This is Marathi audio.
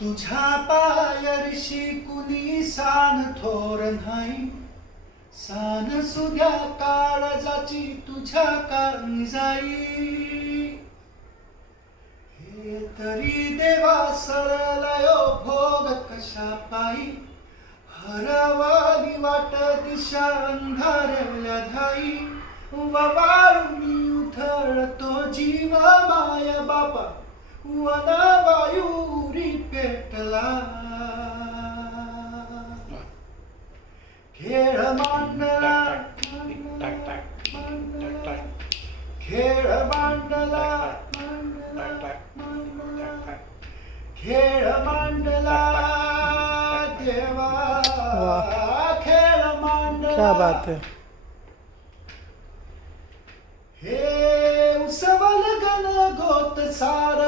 तुझ्या पायरशी कुणी सान थोर नाही, सान सुद्या काळजाची तुझ्या काळी जाई. हे तरी देवा सरलयो भोग कशा पायी, हरवली वाट दिशा अंधारल्या धाई. ववाळून उथळतो जीव माय बापा, वनवायुरी पेटला. खेळ मांडला खेळ मांडला खेळ मांडला देवा, खेळ मांडला. क्या बात है. हे उसवल गण गोत सार